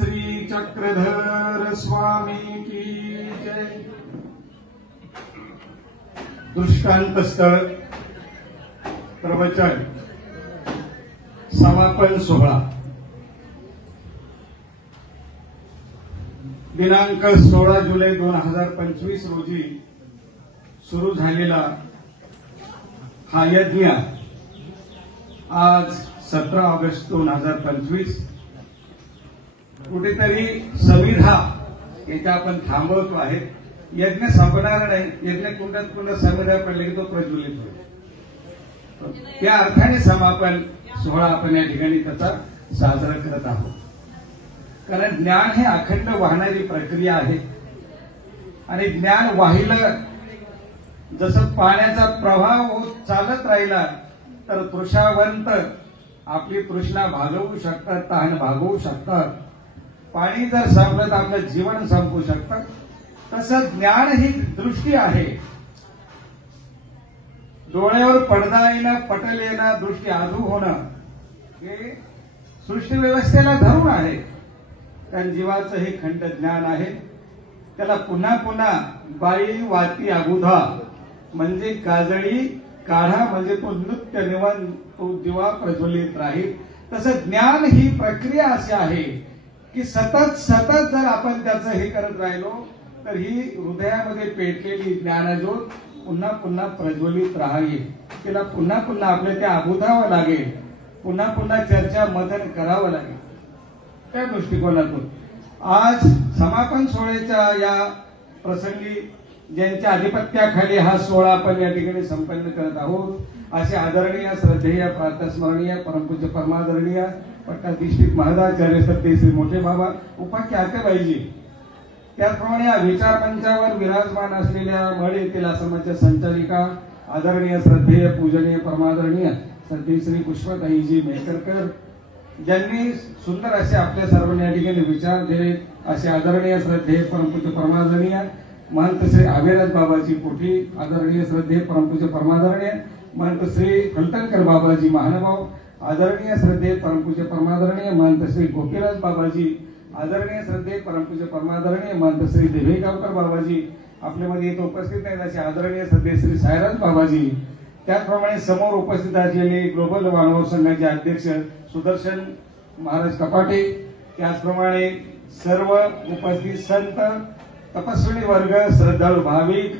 श्री चक्रधर स्वामी की जय। दृष्टांत स्थळ प्रवचन समापन सोहळा दिनांक 16 जुलै 2025 रोजी सुरू झालेला हा यज्ञ आज 17 ऑगस्ट 2025 कुठेतरी सविधा याच्या आपण थांबवतो आहे। यज्ञ संपणार नाही, यज्ञ कुंडात कुंड सविधा पडले की तो प्रज्वलित होईल। त्या अर्थाने समापन सोहळा आपण या ठिकाणी त्याचा साजरा करत आहोत, कारण ज्ञान हे अखंड वाहणारी प्रक्रिया आहे आणि ज्ञान वाहिलं जसं पाण्याचा प्रवाह होत चालत राहिला तर तृषावंत आपली तृष्णा भागवू शकतात, तहान भागवू शकतात। पाणी जर संपलं तर आपलं जीवन संपू शकतं। तसं ज्ञान ही दृष्टी आहे, डोळ्यावर पडदा येणं, पटल येणं, दृष्टी आजू होणं हे सृष्टी व्यवस्थेला धरून आहे। कारण जीवाचं हे खंड ज्ञान आहे, त्याला पुन्हा पुन्हा बाई वाती अगुधा म्हणजे काजळी काढा म्हणजे तो नृत्य निवन तो दिवा प्रज्वलित राहील। तसं ज्ञान ही प्रक्रिया अशी आहे की सतत सतत जर आपण त्याचं हे करत राहिलो तर ही हृदयामध्ये पेटलेली ज्ञानज्योत पुन्हा पुन्हा प्रज्वलित राहील। तिला पुन्हा पुन्हा आपल्या त्या अबुधावं लागेल, पुन्हा पुन्हा चर्चा मंथन करावं लागेल। त्या दृष्टिकोनातून आज समापन सोहळ्याच्या या प्रसंगी ज्यांच्या अधिपत्याखाली हा सोहळा आपण या ठिकाणी संपन्न करत आहोत असे आदरणीय श्रद्धेय प्रातस्मरणीय परमपूज्य परमादरणीय पट्टाधीष्ठित महाराजाचार्य सत्य श्री मोठे बाबा उपाख्यातेबाईजी, त्याचप्रमाणे या विचार मंचावर विराजमान असलेल्या मळ येथील आश्रमाच्या संचालिका आदरणीय श्रद्धेय पूजनीय परमादरणीय सत्य श्री पुष्पताईजी मेहकरकर, ज्यांनी सुंदर असे आपल्या सर्वांनी या ठिकाणी विचार दिले असे आदरणीय श्रद्धेय परमपूज्य परमादरणीय महंत श्री अभिराज बाबाजी कोठी, आदरणीय श्रद्धेय परमपूज्य परमादरणीय महंत श्री फलटणकर बाबाजी महानुभाव, आदरणीय श्रद्धेय परमपूज्य परमादरणीय महंत श्री गोपीराज बाबाजी, आदरणीय श्रद्धेय परमपूज्य परमादरणीय महंत श्री देवेगावकर बाबाजी आपल्यामध्ये इथे उपस्थित आहेत असे आदरणीय श्रद्धेय श्री सायराज बाबाजी, त्याचप्रमाणे समोर उपस्थित असलेले ग्लोबल मानव संघाचे अध्यक्ष सुदर्शन महाराज कपाटे, त्याचप्रमाणे सर्व उपस्थित संत तपस्विनी वर्ग, श्रद्धाळू भाविक,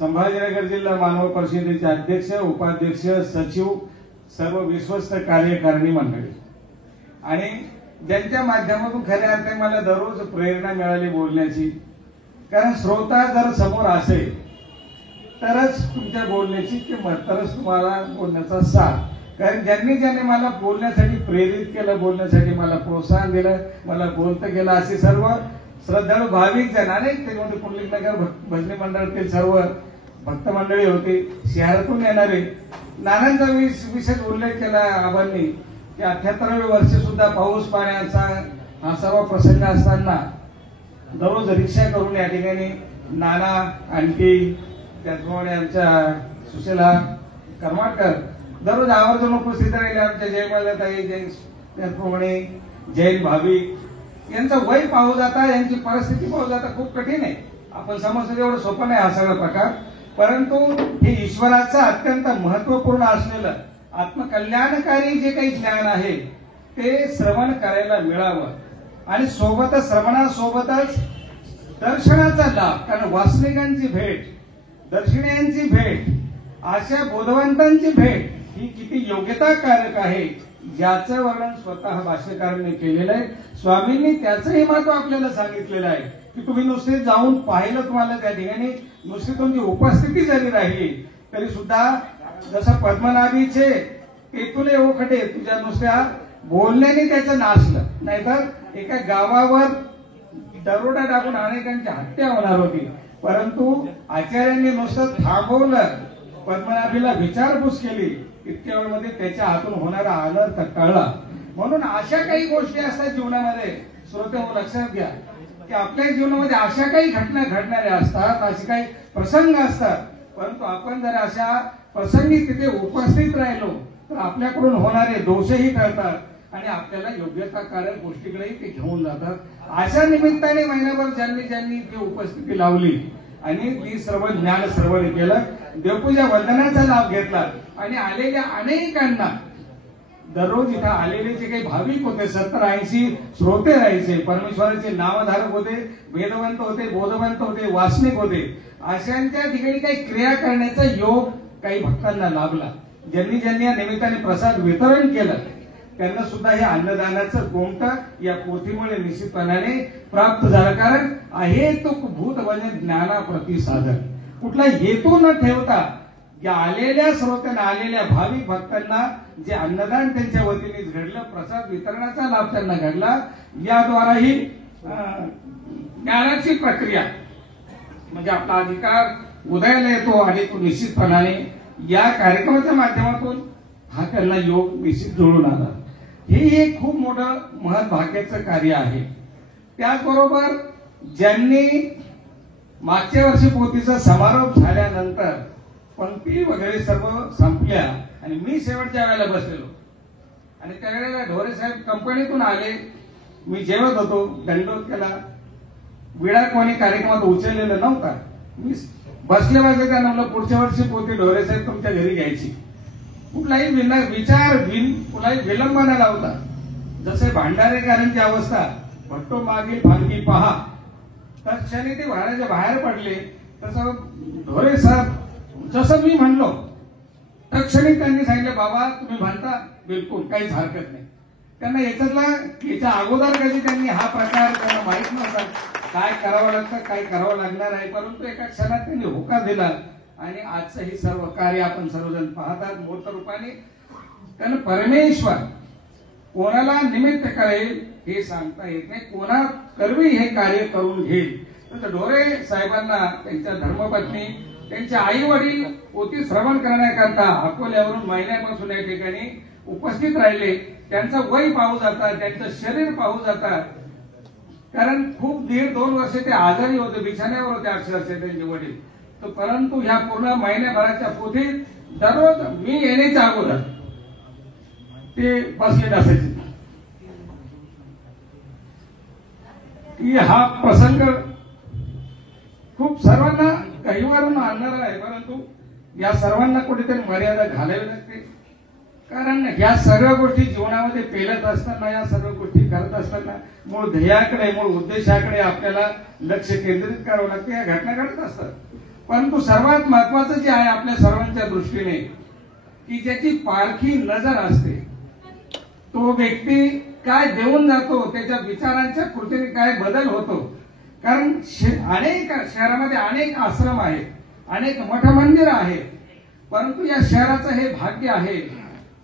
संभाजीनगर जिल्हा मानव परिषदेचे अध्यक्ष उपाध्यक्ष सचिव, सर्व विश्वस्त कार्यकारिणी मंडळी आणि ज्यांच्या माध्यमातून खऱ्या अर्थाने मला दररोज प्रेरणा मिळाली बोलण्याची। कारण श्रोता जर समोर असेल तरच तुमच्या बोलण्याची किंमत, तरच तुम्हाला बोलण्याचा साथ। कारण ज्यांनी मला बोलण्यासाठी प्रेरित केलं, बोलण्यासाठी मला प्रोत्साहन दिलं, मला बोलतं गेलं असे सर्व श्रद्धाळू भाविक जन अनेक ते म्हणजे पुंडलिकनगर भजनी मंडळातील सर्व भक्त मंडळी होती, शहरातून येणारे नानांचा विशेष उल्लेख केला आबांनी की 78वे वर्ष सुद्धा पाऊस पाण्याचा हा सर्व प्रसंग असताना दररोज रिक्षा करून या ठिकाणी नाना आणखी त्याचप्रमाणे आमच्या सुशीला करमाटकर दररोज आवर्जून उपस्थित राहिले। आमच्या जयमालाताई जय त्याचप्रमाणे जैन भाविक यांचं वय पाहू जाता, यांची परिस्थिती पाहू जाता खूप कठीण आहे। आपण समजतो एवढं सोपं नाही हा सगळा प्रकार, परंतु हे ईश्वराचं अत्यंत महत्वपूर्ण असलेलं आत्मकल्याणकारी जे काही ज्ञान आहे ते श्रवण करायला मिळावं आणि सोबतच श्रवणासोबतच दर्शनाचा लाभ। कारण वासनिकांची भेट, दर्शनीयांची भेट, अशा बोधवंतांची भेट ही किती योग्यताकारक आहे ज्याचं वर्णन स्वतः भाष्यकारांनी केलेलं आहे। स्वामींनी त्याचंही महत्व आपल्याला सांगितलेलं आहे की तुम्ही नुसते जाऊन पाहिलं, तुम्हाला त्या ठिकाणी नुसती तुमची उपस्थिती जरी राहिली तरी सुद्धा जसं पद्मनाभीचे तेथुले ओखटे तुझ्या नुसत्या बोलण्याने त्याचं नाशलं, नाहीतर एका गावावर दरोडा टाकून अनेकांची हत्या होणार होती, परंतु आचार्यांनी नुसतं थांबवलं, पद्मनाभीला विचारपूस केली, इतक्या वेळमध्ये त्याच्या हातून होणारा अनर्थ कळला। म्हणून अशा काही गोष्टी असतात जीवनामध्ये, श्रोते लक्षात घ्या की आपल्या जीवनामध्ये अशा काही घटना घडणाऱ्या असतात, असे काही प्रसंग असतात, परंतु आपण जर अशा प्रसंगी तिथे उपस्थित राहिलो तर आपल्याकडून होणारे दोषही टळतात आणि आपल्याला योग्यताकारक गोष्टीकडेही ते घेऊन जातात. अशा निमित्ताने महिनाभर ज्यांनी ती उपस्थिती लावली आणि ती सर्व ज्ञान श्रवण केलं, देवपूजा वंदनाचा लाभ घेतला आणि आलेल्या अनेकांना दररोज इथं आलेले जे काही भाविक होते 70-80 श्रोते राहायचे, परमेश्वराचे नामधारक होते, वेदवंत होते, बोधवंत होते, वासनिक होते, अशांच्या ठिकाणी काही क्रिया करण्याचा योग काही भक्तांना लाभला. ज्यांनी या निमित्ताने प्रसाद वितरण केलं त्यांना सुद्धा हे अन्नदानाचं गोमट या पोथीमुळे निश्चितपणाने प्राप्त झालं. कारण अहेतुक भूतवने ज्ञानाप्रती साधन, कुठला हेतू न ठेवता या आलेल्या श्रोत्यांना, आलेल्या भाविक भक्तांना जे अन्नदान त्यांच्या वतीने घडलं, प्रसाद वितरणाचा लाभ त्यांना घडला, याद्वाराही ज्ञानाची प्रक्रिया म्हणजे आपला अधिकार उदयाला येतो आणि तो निश्चितपणाने या कार्यक्रमाच्या माध्यमातून हा त्यांना योग निश्चित जुळून आला. हे एक खूप मोठं महत्भाग्याचं कार्य आहे. त्याचबरोबर ज्यांनी मागच्या वर्षी पोथीचा समारोप झाल्यानंतर पंक्ती वगैरे सर्व संपल्या आणि मी शेवटच्या वेळेला बसलेलो आणि त्यावेळेला ढोरे साहेब कंपनीतून आले. मी जेवत होतो, दंडोत केला, विडा कोणी कार्यक्रमात उचललेला नव्हता. मी बसले बसले त्यांना म्हणलं पुढच्या वर्षी पोथी ढोरे साहेब तुमच्या घरी घ्यायची. कुठलाही कुठलाही विलंब न लावता, जसे भांडारेकरांची अवस्था, भट्टो मागील फांदी पहा, तत्क्षणी ते भाड्याच्या बाहेर पडले, तसं ढोरे साहेब जसं मी म्हणलो तत्क्षणी त्यांनी सांगितलं बाबा तुम्ही म्हणता बिलकुल काहीच हरकत नाही. त्यांना याच्या अगोदर कधी त्यांनी हा प्रकार त्यांना माहित नव्हता, काय करावं लागतं, काय करावं लागणार आहे, परंतु एका क्षणात त्यांनी होकार दिला आणि आजचं हे सर्व कार्य आपण सर्वजण पाहतात मूर्त रूपाने. कारण परमेश्वर कोणाला निमित्त करेल हे सांगता येत नाही, कोणा करवी हे कार्य करून घेईल. तर ढोरे साहेबांना त्यांच्या धर्मपत्नी, त्यांचे आई वडील पोथी श्रवण करण्याकरता अकोल्यावरून महिन्यापासून या ठिकाणी उपस्थित राहिले. त्यांचं वय पाहू जातात, त्यांचं शरीर पाहू जातात, कारण खूप 1.5-2 वर्ष ते आजारी होते, बिछाण्यावर होते अक्षरशः त्यांचे वडील. तर परंतु ह्या पूर्ण महिन्याभराच्या पोथीत दररोज मी येण्याच्या अगोदर ते बसलेले असायचे. की हा प्रसंग खूप सर्वांना कहीवरून आणणारा आहे, परंतु या सर्वांना कुठेतरी मर्यादा घालावी लागते. कारण या सर्व गोष्टी जीवनामध्ये पेलत असताना, या सर्व गोष्टी करत असताना मूळ ध्येयाकडे, मूळ उद्देशाकडे आपल्याला लक्ष केंद्रित करावं लागतं. या घटना घडत असतात, परंतु सर्वात महत्वाचं जे आहे आपल्या सर्वांच्या दृष्टीने की ज्याची पारखी नजर असते, तो व्यक्ती काय देऊन जातो, त्याच्या विचारांच्या कृतीने काय बदल होतो. कारण अनेक शहरामध्ये अनेक आश्रम आहेत, अनेक मठ मंदिर आहेत, परंतु या शहराचं हे भाग्य आहे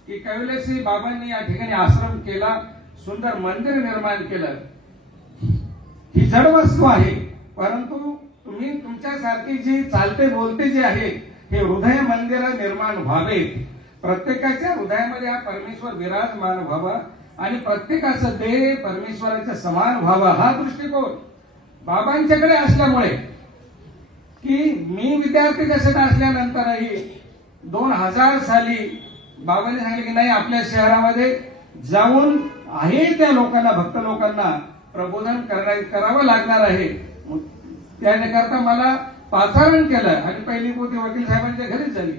की कैलासी बाबांनी या ठिकाणी आश्रम केला, सुंदर मंदिर निर्माण केलं. ही जड वस्तू आहे, परंतु तुम्ही तुमच्यासारखी जी चालते बोलते जे आहे हे हृदय मंदिर निर्माण व्हावे, प्रत्येकाच्या हृदयामध्ये हा परमेश्वर विराजमान व्हावा आणि प्रत्येकाचं देह परमेश्वराच्या समान व्हावा. हा दृष्टिकोन बाबांच्याकडे असल्यामुळे की मी विद्यार्थी दशेत असल्यानंतरही 2000 साली बाबांनी सांगितले की नाही आपल्या शहरामध्ये जाऊन आहे त्या लोकांना, भक्त लोकांना प्रबोधन करावं लागणार आहे. त्याकरता मला पाचारण केलं आणि पहिली पोथी वकील साहेबांच्या घरीच झाली.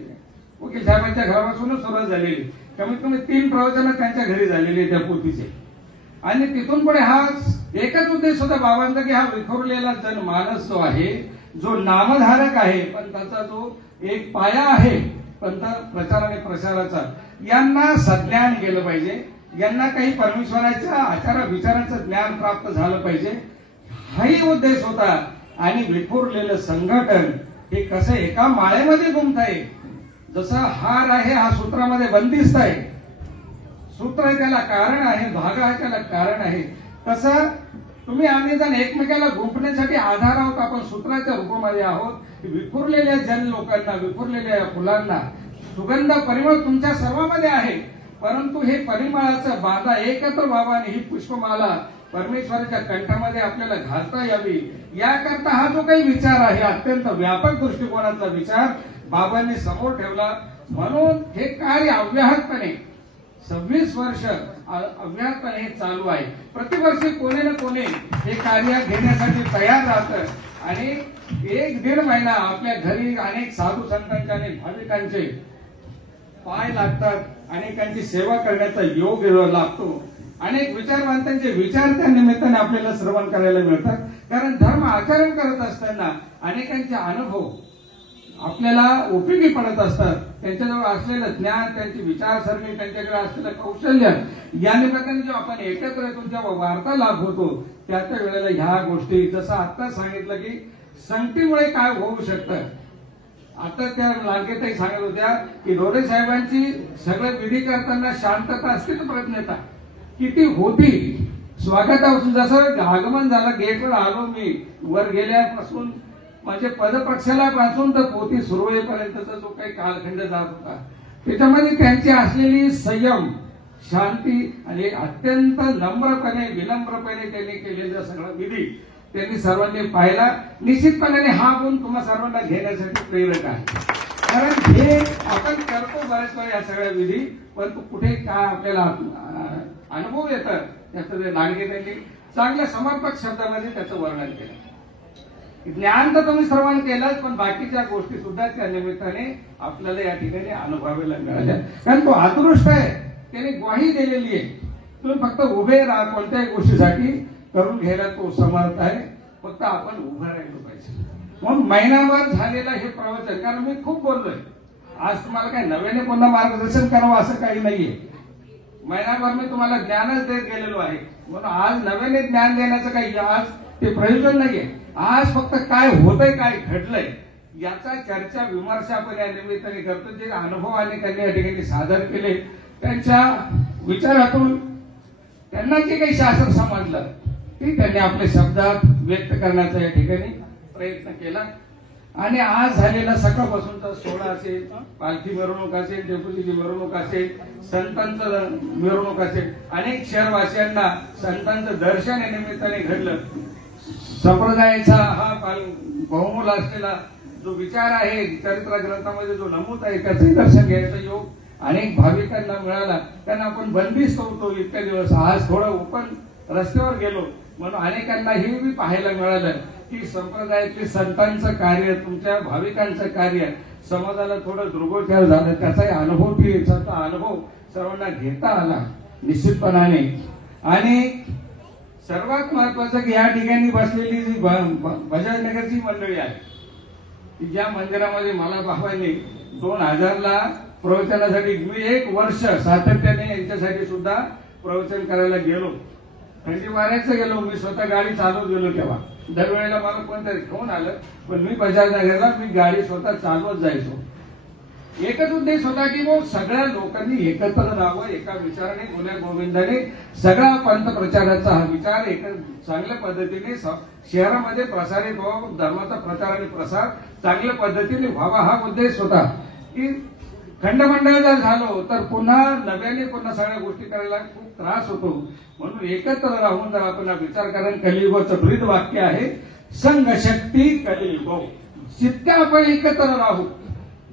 वकील साहेबांच्या घरापासूनच सुरुवात झालेली, कमीत कमी 3 प्रवचनं त्यांच्या घरी झालेली त्या पोथीचे. आणि तिथून पुढे हा एकच उद्देश होता बाबांचा की हा विखुरलेला जनमानस जो आहे, जो नामधारक आहे पण त्याचा जो एक पाया आहे पंथ प्रचार आणि प्रसाराचा, यांना सज्ञान गेलं पाहिजे, यांना काही परमेश्वराच्या आचार विचाराचं ज्ञान प्राप्त झालं पाहिजे, हाही उद्देश होता. आणि विखुरलेलं संघटन हे कसं एका माळेमध्ये गुंफता येईल. जसं हार आहे हा सूत्रामध्ये बंदिस्त आहे, सूत्र आहे त्याला कारण आहे, धागा आहे त्याला कारण आहे, तसं तुम्ही आम्ही जण एकमेकाला गुंफण्यासाठी आधार आहोत, आपण सूत्राच्या रूपामध्ये आहोत. विखुरलेल्या जन लोकांना, विखुरलेल्या फुलांना सुगंध परिमळ तुमच्या सर्वांमध्ये आहे, परंतु हे परिमळाचं बाधा एकत्र व्हावा आणि ही पुष्पमाला परमेश्वराच्या कंठामध्ये आपल्याला घालता यावी, याकरता हा जो काही विचार आहे अत्यंत व्यापक दृष्टिकोनाचा विचार बाबांनी समोर ठेवला. म्हणून हे कार्य अव्याहतपणे 26 वर्ष अव्याहतपणे चालू आहे. प्रतिवर्षी कोणी ना कोणी हे कार्य घेण्यासाठी तयार राहतं आणि 1-1.5 महिना आपल्या घरी अनेक साधू संतांचे आणि भाविकांचे पाय लागतात, अनेकांची सेवा करण्याचा योग लागतो. अनेक विचारवंतांचे विचार त्या निमित्ताने आपल्याला श्रवण करायला मिळतात. कारण धर्म आचरण करत असताना अनेकांचे अनुभव आपल्याला उपयोगी पडत असतात. त्यांच्याजवळ असलेलं ज्ञान, त्यांची विचारसरणी, त्यांच्याकडे असलेलं कौशल्य या निमित्ताने जेव्हा आपण एकत्र येतो, जेव्हा वार्तालाप होतो, त्या वेळेला ह्या गोष्टी जसं आता सांगितलं की संगतीमुळे काय होऊ शकतं. आता त्या लांकेताई सांगत होत्या की डोरे साहेबांची सगळे विधी करताना शांतता असते तर प्रज्ञता किती होती. स्वागतापासून जसं आगमन झालं, गेटवर आलो मी, वर गेल्यापासून म्हणजे पदप्रक्षाला पासून तर पोती सुरू होईपर्यंतचा जो काही कालखंड जात होता, त्याच्यामध्ये त्यांची असलेली संयम, शांती आणि अत्यंत नम्रपणे विनम्रपणे त्यांनी केलेला सगळा विधी त्यांनी सर्वांनी पाहिला. निश्चितपणाने हा गुण तुम्हा सर्वांना घेण्यासाठी प्रेरक आहे. कारण हे आपण करतो बऱ्याच वेळा या सगळ्या विधी, परंतु कुठे काय आपल्याला अनुभव येतात त्याचं लांडगे त्यांनी चांगल्या समर्पक शब्दामध्ये त्याचं वर्णन केलं. ज्ञान तर तुम्ही श्रवण केलंच, पण बाकीच्या गोष्टी सुद्धा त्या निमित्ताने आपल्याला या ठिकाणी अनुभवायला मिळाल्या. कारण तो अदृष्ट आहे, त्याने ग्वाही दिलेली आहे. तुम्ही फक्त उभे राहा, कोणत्याही गोष्टीसाठी करून घ्यायला तो समर्थ आहे. फक्त आपण उभं राहिलो पाहिजे. म्हणून महिनाभर झालेलं हे प्रवचन, कारण मी खूप बोललोय, आज तुम्हाला काही नव्याने पुन्हा मार्गदर्शन करावं असं काही नाहीये. महिनाभर मी तुम्हाला ज्ञानच देत गेलेलो आहे. म्हणून आज नव्याने ज्ञान देण्याचं काही आज ते प्रयोजन नाहीये. आज फक्त काय होतंय, काय घडलंय याचा चर्चा विमर्श आपण या निमित्ताने करतो. जे अनुभव अनेकांनी या ठिकाणी सादर केले, त्यांच्या विचारातून त्यांना जे काही शास्त्र समजलं ते त्यांनी आपल्या शब्दात व्यक्त करण्याचा या ठिकाणी प्रयत्न केला. आणि आज झालेला सकाळपासूनचा सोहळा असेल, पालखी मिरवणूक असेल, डेपुटीची मिरवणूक असेल, संतांचं मिरवणूक असेल, अनेक शहरवासियांना संतांचं दर्शन या निमित्ताने घडलं. संप्रदायाचा हा बहुमूल असलेला जो विचार आहे, चरित्र ग्रंथामध्ये जो नमूद आहे, त्याचे दर्शन घ्यायचा योग अनेक भाविकांना मिळाला. त्यांना आपण बंदिस्त होतो इतक्या दिवस, आज थोडं ओपन रस्त्यावर गेलो म्हणून अनेकांना हे बी पाहायला मिळालं की संप्रदायातले संतांचं कार्य, तुमच्या भाविकांचं कार्य समाजाला थोडं दुर्गोचर झालं, त्याचाही अनुभव सर्वांना घेता आला निश्चितपणाने. आणि सर्वात महत्वाचं की या ठिकाणी बसलेली जी बजाजनगरची मंडळी आहे, की ज्या मंदिरामध्ये मला भावांनी 2000ला प्रवचनासाठी, मी 1 वर्ष सातत्याने यांच्यासाठी सुद्धा प्रवचन करायला गेलो. थंडी वाऱ्याचं गेलो, मी स्वतः गाडी चालवत गेलो. तेव्हा दरवेळेला मला कोणतरी घेऊन आलं, पण मी बजाजनगरला मी गाडी स्वतः चालवत जायचो. एकच उद्देश होता की मग सगळ्या लोकांनी एकत्र राहावं, एका विचाराने, गुण्या गोविंदाने सगळा पंथ प्रचाराचा हा विचार एक चांगल्या पद्धतीने शहरामध्ये प्रसारित व्हावा, धर्माचा प्रचार आणि प्रसार चांगल्या पद्धतीने व्हावा हा उद्देश होता. की खंडमंडळ जर झालो तर पुन्हा नव्याने पुन्हा सगळ्या गोष्टी करायला खूप त्रास होतो. म्हणून एकत्र राहून जर आपण विचार करा, कलियुगाचं ब्रीद वाक्य आहे, संघशक्ती कलियुग. जितक्या आपण एकत्र राहू,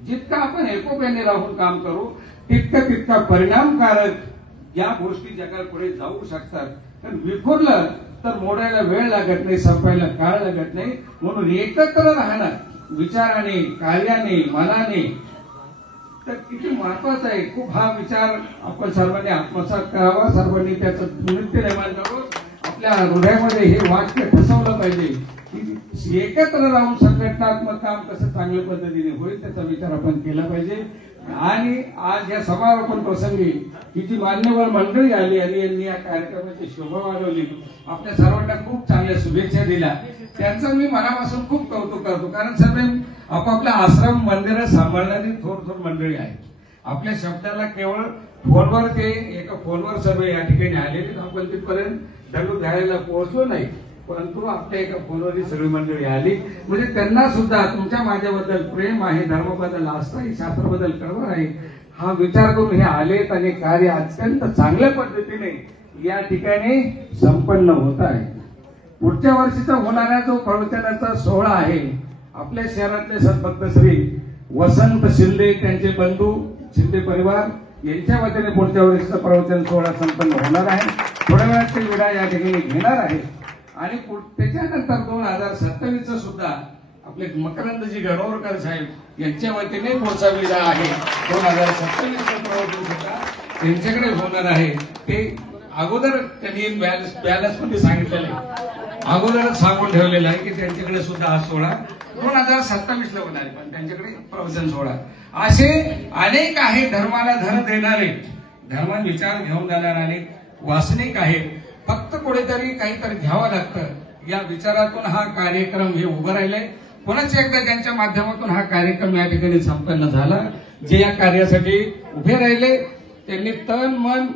जितका आपण एकोप्याने राहून काम करू, तितका परिणामकारक या गोष्टी जगाला पुढे जाऊ शकतात. पण विखुरलं तर मोडायला वेळ लागत नाही, संपायला काळ लागत नाही. म्हणून एकत्र राहणं विचाराने, कार्याने, मनाने तर किती महत्वाचं आहे. खूप हा विचार आपण सर्वांनी आत्मसात करावा, सर्वांनी त्याचं नित्य निर्माण करावं. आपल्या हृदयामध्ये हे वाक्य ठसवलं पाहिजे की एकत्र राहून संघटनात्मक काम कसं चांगल्या पद्धतीने होईल त्याचा विचार आपण केला पाहिजे. आणि आज या समारोपण प्रसंगी ही जी मान्यवर मंडळी आली आणि यांनी या कार्यक्रमाची शोभा वाढवली, आपल्या सर्वांना खूप चांगल्या शुभेच्छा दिल्या, त्यांचं मी मनापासून खूप कौतुक करतो. कारण सर्व आपापल्या आश्रम मंदिरं सांभाळणारी थोर मंडळी आहेत. आपल्या शब्दाला केवळ फोनवर, ते एका फोनवर सर्व या ठिकाणी आलेले, आपण तिथपर्यंत दगड घ्यायला पोहोचलो नाही, परंतु आपल्या एका फोनवरही सगळी मंडळी आली. म्हणजे त्यांना सुद्धा तुमच्या माझ्याबद्दल प्रेम आहे, धर्माबद्दल आस्था आहे, शास्त्राबद्दल कळवळ आहे, हा विचार करून हे आलेत आणि कार्य अत्यंत चांगल्या पद्धतीने या ठिकाणी संपन्न होत आहे. पुढच्या वर्षीचा होणारा जो प्रवचनाचा सोहळा आहे, आपल्या शहरातले सद्भक्त श्री वसंत शिंदे, त्यांचे बंधू शिंदे परिवार यांच्या वतीने पुढच्या वर्षीचा प्रवचन सोहळा संपन्न होणार आहे. थोड्या वेळात ते विडा या ठिकाणी घेणार आहे आणि त्याच्यानंतर 2027 सुद्धा आपले मकरंदजी गणोरकर साहेब यांच्या वतीने पुढचा विडा आहे. 2027 प्रवचन सुद्धा त्यांच्याकडे होणार आहे. ते अगोदर त्यांनी बॅलन्स मध्ये सांगितलेलं आहे, अगोदरच सांगून ठेवलेलं आहे की त्यांच्याकडे सुद्धा हा सोहळा 2027 ला होणार आहे. पण त्यांच्याकडे प्रवचन सोहळा असे अनेक आहे धर्माला धर देणारे, धर्मान विचार घेऊन जाणारे अनेक वासनिक आहेत. फक्त कुठेतरी काहीतरी घ्यावं लागतं. या विचारातून हा कार्यक्रम हे उभं राहिलाय. पुन्हा एकदा ज्यांच्या माध्यमातून हा कार्यक्रम या ठिकाणी संपन्न झाला, जे या कार्यासाठी उभे राहिले त्यांनी तन मन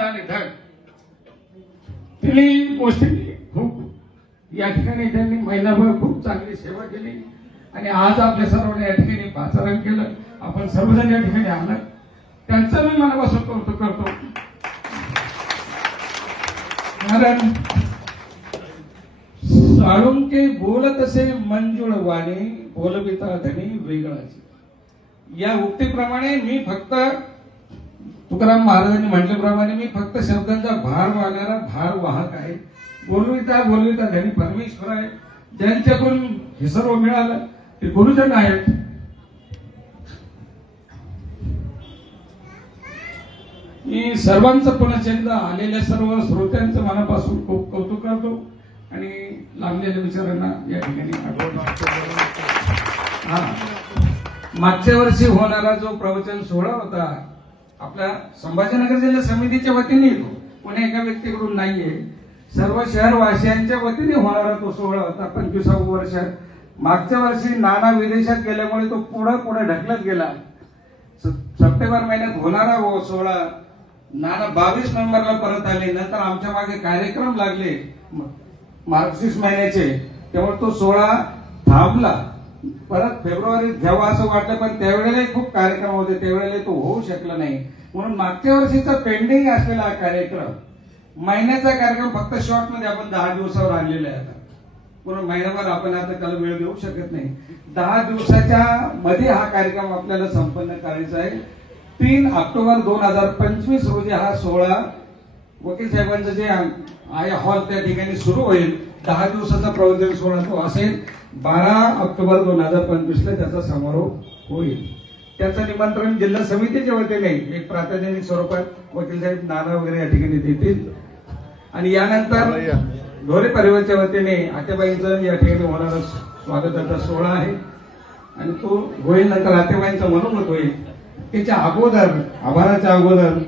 आणि धन तिन्ही गोष्टी खूप या ठिकाणी त्यांनी महिनाभर खूप चांगली सेवा केली आणि आज आपल्या सर्वांनी या ठिकाणी पाचारण केलं. आपण सर्वजण या ठिकाणी आलात, त्यांचं मी मनापासून कौतुक करतो. कारण साळुंके बोलत असे मंजुळ वाणी, बोलविता धनी वेगळाची. या उक्तीप्रमाणे मी फक्त तुकाराम महाराजांनी म्हटल्याप्रमाणे मी फक्त शब्दांचा भार वाहणारा भार वाहक आहे. बोलविता धनी परमेश्वर आहे. ज्यांच्याकडून हे सर्व मिळालं ते गुरुजन आहेत. मी सर्वांचं पुन्हा एकदा आलेल्या सर्व श्रोत्यांचं मनापासून खूप कौतुक करतो आणि लांबलेल्या विचारांना या ठिकाणी मागच्या वर्षी होणारा जो प्रवचन सोहळा होता आपल्या संभाजीनगर जिल्हा समितीच्या वतीने येतो, कोणी एका व्यक्तीकडून नाहीये, सर्व शहरवासियांच्या वतीने होणारा तो सोहळा होता. 25व्या वर्षात मागच्या वर्षी नाना विदेशात गेल्यामुळे तो पुढे ढकलत गेला. सप्टेंबर महिन्यात होणारा सोहळा नाना 22 नोव्हेंबरला परत आले. नंतर आमच्या मागे कार्यक्रम लागले मार्गशीर्ष महिन्याचे, त्यामुळे तो सोहळा थांबला. परत फेब्रुवारीत घ्यावा असं वाटलं, पण त्यावेळेलाही खूप कार्यक्रम होते, त्यावेळेला तो होऊ शकला नाही. म्हणून मागच्या वर्षीचा पेंडिंग असलेला हा कार्यक्रम, महिन्याचा कार्यक्रम फक्त शॉर्ट मध्ये आपण 10 दिवसावर आणलेला आहे. आता पूर्ण महिनाभर आपण आता त्याला वेळ देऊ शकत नाही. 10 दिवसाच्या मध्ये हा कार्यक्रम आपल्याला संपन्न करायचा आहे. 3 ऑक्टोबर 2025 रोजी हा सोहळा वकील साहेबांचं जे आहे हॉल त्या ठिकाणी सुरू होईल. 10 दिवसाचा प्रवचन सोहळा तो असेल. 12 ऑक्टोबर 2025 ला त्याचा समारोप होईल. त्याचं निमंत्रण जिल्हा समितीच्या वतीने एक प्रातिनिधिक स्वरूपात वकील साहेब नाना वगैरे या ठिकाणी देतील आणि यानंतर ढोरे परिवारच्या वतीने आतेबाईंचं या ठिकाणी होणारा स्वागताचा सोहळा आहे आणि तो होईल. नंतर आतेबाईंचं मनोमत होईल. त्याच्या अगोदर आभाराच्या अगोदर